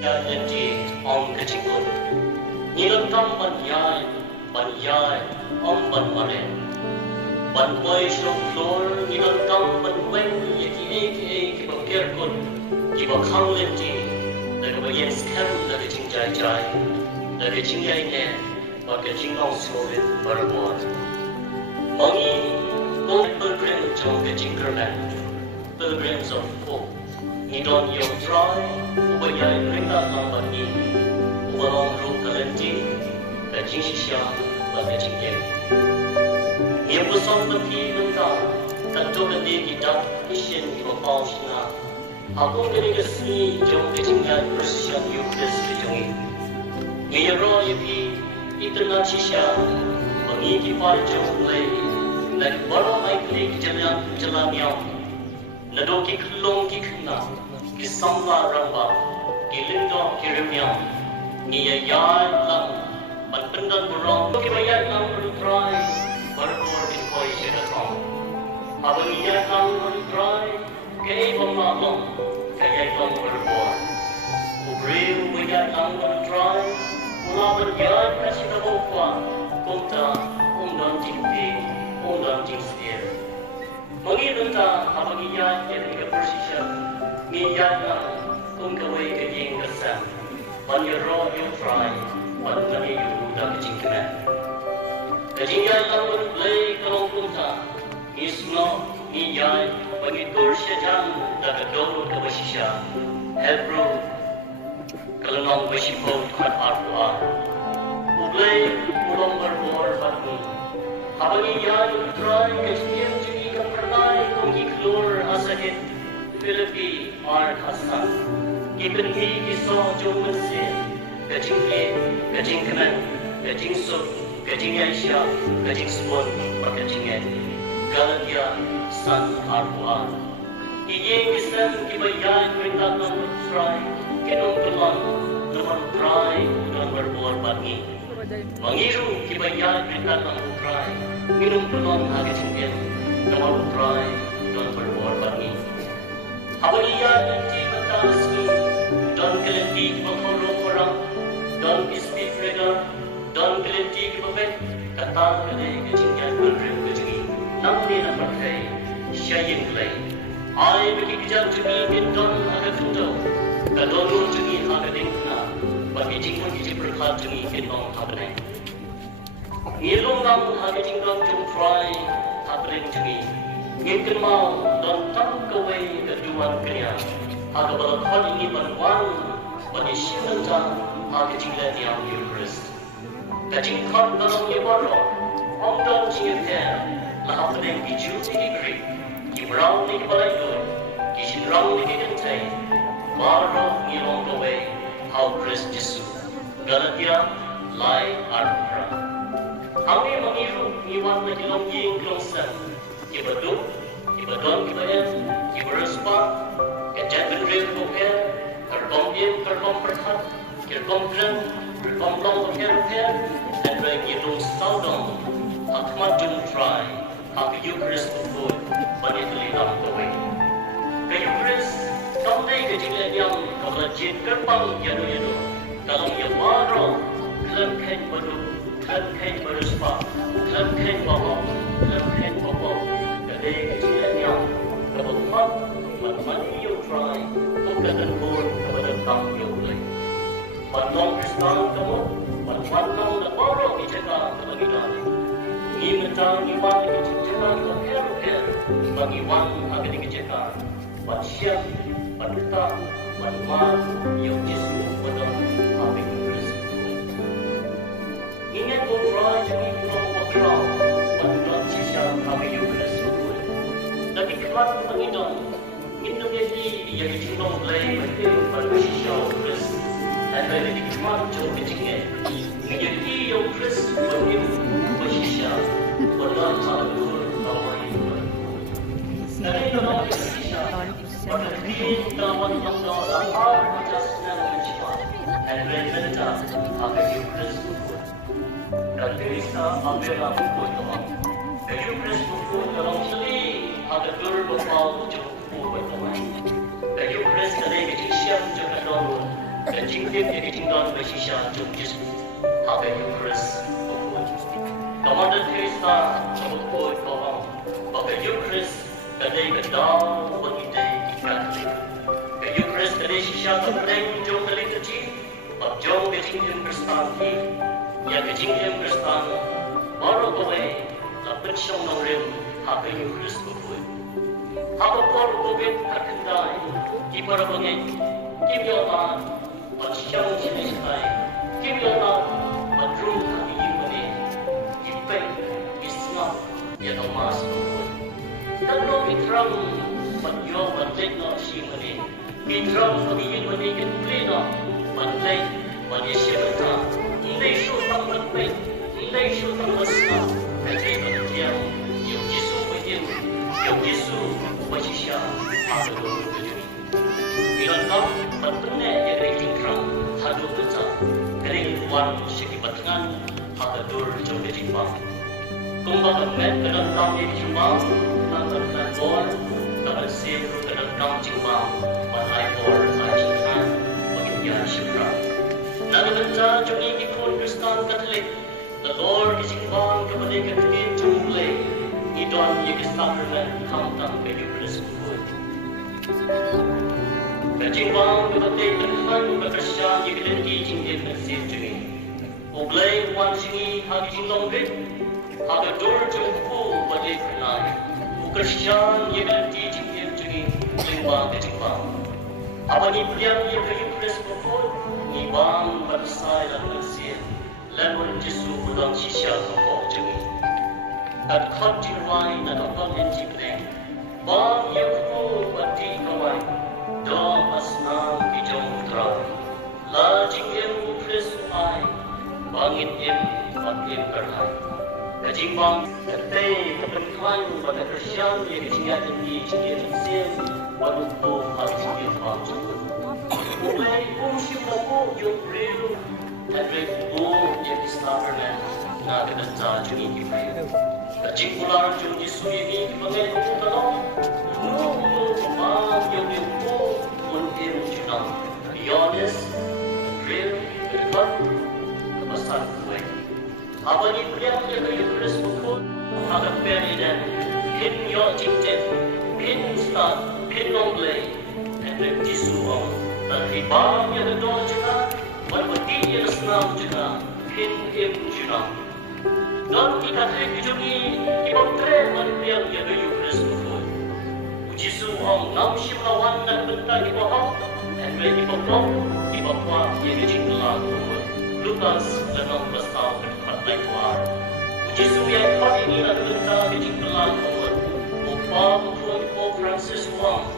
Yanti Om Kachikun. Nilantam Ban Yai, Om Ban Mare. Ban Boy Shop Floor, Nilantam Ban Wen, Yaki Aka, Kiba Kirkun, Kiba Kang Linti, the Gabayens Kem, the Ching Jai Jai, the Ching Yai Nan, but the Ching Ong Solid, Barabon. Mongi, Gold Pilgrim, John the Jingkren, Pilgrims of Hope. Nidon Yom Try, Ubayay Ringa Lambani, Ubalong Ru Kalenti, the Jinshisha, but the Jingyen. Yambusong the P. Lunga, Kantoka Digi Duck, Ishin, Yopashina, Hakun Genigasni, Jom the Jingyan, Persian, Euclid, Jungi. Miyaro Yapi, Itanachisha, Mangi Pai Jom Lay, like Baro Mike Jalamiam. Nadoki Klong Kikna, Kisamba Ramba, Gilindo Kirimiam, Nia Yard Lam, but Pendan Burong, Kibayat Lam will try, Barabor in Poison at home. Abaniya Lam will try, Gay Bama Long, Kayat Lam will born. Ubril Wiyat Lam will try, Ulaban Yard President Okwa, Kota, Undan Jingpi, Undan Jingsphere. Mengibenta abagiyan yang kebersisya, miyan kung kaway kaying kasam, panyaro yung try, pagkani yung udang jingkren. Kajingyan lang mulay kalong punta, mismo miyan, pangitur siya dyan, dagadolo kabasisya, hebro, kalanong basipod at arpuan. Ulay, ulong barbor batun, abagiyan yung try, kajingyan Pernai kong iklor asahit Philippi Mark Hassan Given he kiso Joman Sin Gajing E, Gajing Kaman, Gajing Sub, Gajing Aisha, Gajing Spon, Gajing Ed Galatia San Arpuan Iyeng isang kibayan Rintak ng try Kinong tulang Naman try Ng barbor bangi Mangiru kibayan Rintak ng try Minong tulang Hagajing Ed Namun try, don't berbuat bangi. Abaniya nanti mentasmi, don't kelenti berkorong korang, don't ispit reda, don't kelenti kebabet, kata kelai kejingyan berrim kejingi, namni nak berkai, syayang kelai. Ai bagi kejam jengi gendon agak tuntau, kadonu jengi agak dengkna, bagi jingkun kiji berkat jengi gendong habenai. Ngilung nam agak jingkong jom try, Abring jengi, ngin mau don tam kaway keduan kaya, aga balakon ini banwan, bani simentan, aga jinglan yang Eucharist. Kajing kon dalam yabaro, om don jingken, lahap neng biju digri, kimrang ni balaido, kishinrang ni gigantay, maro ngilong kaway, how Christ Jesus, Galatia, lai arpra. Kami mengiru iwan menjelong ying kelongsan, kibaduk, kibadon kibayan, kibaraspa, kejangan ril bukan, kerbom ying kerbom perhat, kerbom kren, kerbom long bukan, dan bagi long saudong, akmat jum try, hak Eucharist food, bani telinam kowe. Ke Eucharist, kamdai kejilan yang kabalajin kerbang yanu, dalam yamaro, kelam kain baduk. Club Ken Beruspa, Club Ken Bawa, Club Ken Bawa, Kadai Kajian yang Kabukmat, Matmani yung try, Kagatan Pur, Kabadan Tang yung lay. Panlong Kristan kamu, Panlong na Baro Ichaka, Kabagilan. Ngimentang iwan Ichaka, Kabagilan, Pangiwan Agaling Ichaka, Pansyam, Panuta, Panman, yung Jesu, Padang, Kaping Ingat berdoa jangan pulang berdoa, berdoa sisa kami Eucharist betul. Tapi kelas pengidon, itu jadi dia dicinong lay pada sisa Eucharist. Dan dari dikmat jauh kecilnya, menjadi Eucharist bagi sisa berdoa salur tawa itu. Dari dalam sisa, pada kita wanita lapar jasnya mencipat, dan mereka akan Eucharist betul. Dan Krista ambil aku teman. Jadi Krista pun dalam seli ada berbau cukup teman. Jadi Krista lagi siap juga dalam dan jingkren yang ditinggal bersisa jom Yesus hape Eucharist bukut. Commander Teresa bukut kau hape Eucharist kadai kedau berdai Katolik. Ke Eucharist kadai sisa kepereng jom kali kecil, bab jom ke jingkren Kristen ki, ya ke jingkren Kristen baru kowe la pensyong nongrim hape Eucharist bukut. Hape por bukut hakendai ki para bangin kimyonan masyang sinisay kimyonan madrum hati yimani ipay isngap yatong mas bukut. Kadlo mitram madyo bantek na siyimani mitram hati yimani kinplina bantek manisiyamata hindi syutang bantek hindi syutang masna kaya bantiyan yung Yesu bayin yung Yesu basisya agado kajumi ilan kau bertanya yang jingkren hadu beca kering luar syaki batangan hakadur jom ketimbang kumbakan met kadang tam yang jimbang nangan bor kapan sir kadang tam jimbang manai bor jingkren bagian syukran naga beca jom ini pun Kristen Katolik the Lord jimbang kepada Katolik jumble idon yang sakramen kamtang bagi Kristus Kajimbang kebatik tenhan berkasya yang kelenti jingkren nasib jumi. Ublay wan singi hagi jinglong bit, haga dur jengku balik kenai. Ukasya yang kelenti jingkren jumi, limbang kajimbang. Abang ipriang yang ke Eucharist bukut, nibang bersai dan nasib. Lemon Jesu pulang sisya kau jumi. Kat khot jinwai na dokon henji pedeng. Bang yang ku bati kawai. Dom asnam bijong terang, la jingkren Kristus bangit makin berhai. Kajimbang kete kepentuan pada Kristen yang dijingatan di jingkren Mesir, waduh hal jingkren bangsa. Mulai fungsi moko yung real dan refugo yang disabarkan na kedenta jungin ibril. Kajimpular jung Yesu ini mengenai tolong, nunggu kemang yang Beyondness, real, dekat, kebesaran kue. Apa ni priang yang ke Eucharist bukut, agak peri dan pin yo jingkren, pin start, pin nonglay, dan Yesu ang dan ribang yang kedua juga, berbudi yang senang juga, pin juga. Dan kita terkejut ibang tren priang yang ke Eucharist bukut. Yesu ang namsim lawan dan bentar di bawah. Dan di bawah yang dijingklan Lukas 16 tahun berkata keluar. Yesus yang kali ini adalah kita dijingklan Upah Pope Francis Wang.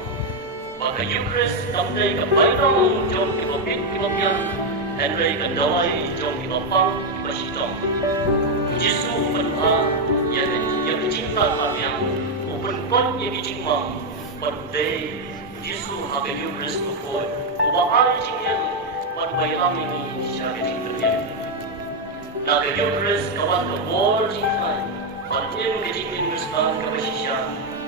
Maka Eucharist damai kebaikang jom kibopit kibopian dan mereka dawai jom kibopang kibasitong. Yesus berdoa yang dicinta kalian perempuan yang dijingklan berdei Yesu hape Eucharist bukut, ubah hari jingkren pada bayram ini syarikat jingkren. Naga Eucharist kawan kebor jingkren, pada ke jingkren Kristen kebasisya,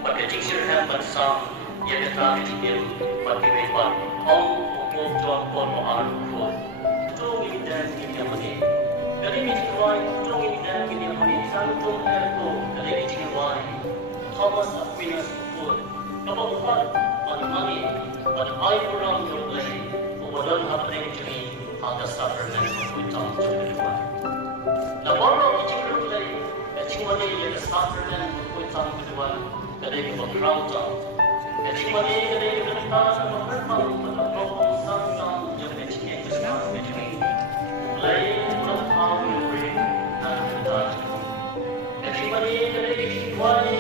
pada jingkren bersam yang datang jingkren pada kebeban. Om pokok tuan pon mohar bukut. Tung ini dan ini yang mana? Dari ini kawan tung ini dan ini yang mana? Santung erko dari jingkren wai. Thomas Aquinas bukut. Kapag bukan mani pada air kurang terlebih, kemudian apa yang jadi ada sakramen utama kedua. Nampaknya kita terlebih, kecimani yang sakramen utama kedua, kadang berkerautan, kecimani kadang berkata berperang pada proses sang yang kecil besar kecil, mulai bertahu yang beri dan bertahu. Kecimani kadang dikuai